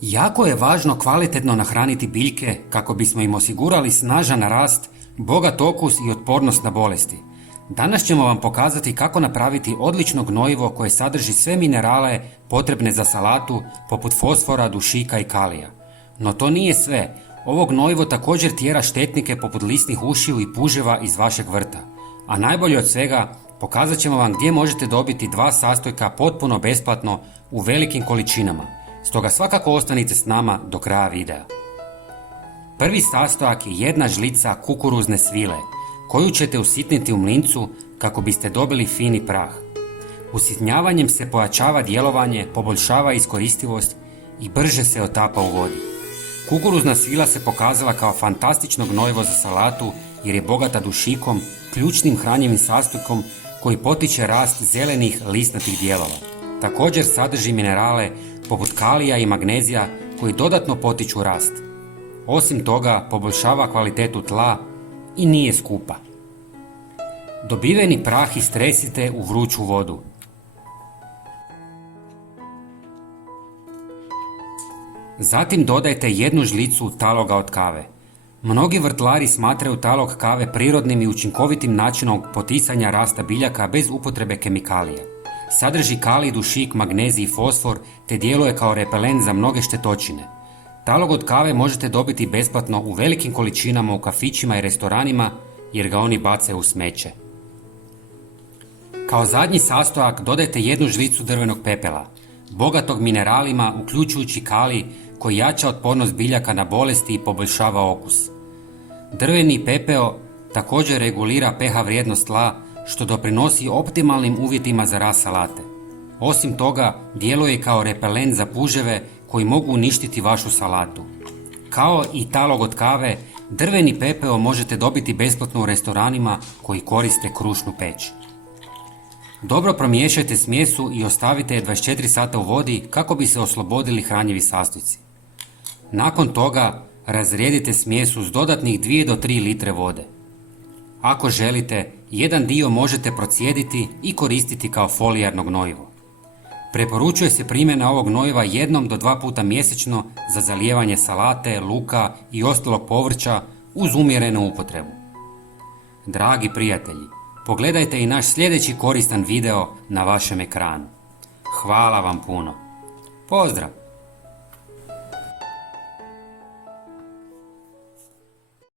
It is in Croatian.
Jako je važno kvalitetno nahraniti biljke kako bismo im osigurali snažan rast, bogat okus i otpornost na bolesti. Danas ćemo vam pokazati kako napraviti odlično gnojivo koje sadrži sve minerale potrebne za salatu poput fosfora, dušika i kalija. No to nije sve. Ovo gnojivo također tjera štetnike poput lisnih ušiju i puževa iz vašeg vrta. A najbolje od svega, pokazat ćemo vam gdje možete dobiti 2 sastojka potpuno besplatno u velikim količinama. Stoga svakako ostanite s nama do kraja videa. Prvi sastojak je 1 žlica kukuruzne svile, koju ćete usitniti u mlincu kako biste dobili fini prah. Usitnjavanjem se pojačava djelovanje, poboljšava iskoristivost i brže se otapa u vodi. Kukuruzna svila se pokazala kao fantastično gnojivo za salatu jer je bogata dušikom, ključnim hranjivim sastojkom koji potiče rast zelenih listnatih dijelova. Također sadrži minerale poput kalija i magnezija koji dodatno potiču rast. Osim toga, poboljšava kvalitetu tla i nije skupa. Dobiveni prah istresite u vruću vodu. Zatim dodajte 1 žlicu taloga od kave. Mnogi vrtlari smatraju talog kave prirodnim i učinkovitim načinom poticanja rasta biljaka bez upotrebe kemikalija. Sadrži kalij, dušik, magnezij i fosfor te djeluje kao repelent za mnoge štetočine. Talog od kave možete dobiti besplatno u velikim količinama u kafićima i restoranima jer ga oni bacaju u smeće. Kao zadnji sastojak dodajte 1 žlicu drvenog pepela, bogatog mineralima uključujući kalij koji jača otpornost biljaka na bolesti i poboljšava okus. Drveni pepeo također regulira pH vrijednost tla što doprinosi optimalnim uvjetima za rast salate. Osim toga, djeluje kao repelent za puževe koji mogu uništiti vašu salatu. Kao i talog od kave, drveni pepeo možete dobiti besplatno u restoranima koji koriste krušnu peć. Dobro promiješajte smjesu i ostavite je 24 sata u vodi kako bi se oslobodili hranjivi sastojci. Nakon toga razrijedite smjesu s dodatnih 2 do 3 litre vode. Ako želite, jedan dio možete procijediti i koristiti kao folijarno gnojivo. Preporučuje se primjena ovog gnojiva 1 do 2 puta mjesečno za zalijevanje salate, luka i ostalog povrća uz umjerenu upotrebu. Dragi prijatelji, pogledajte i naš sljedeći koristan video na vašem ekranu. Hvala vam puno. Pozdrav!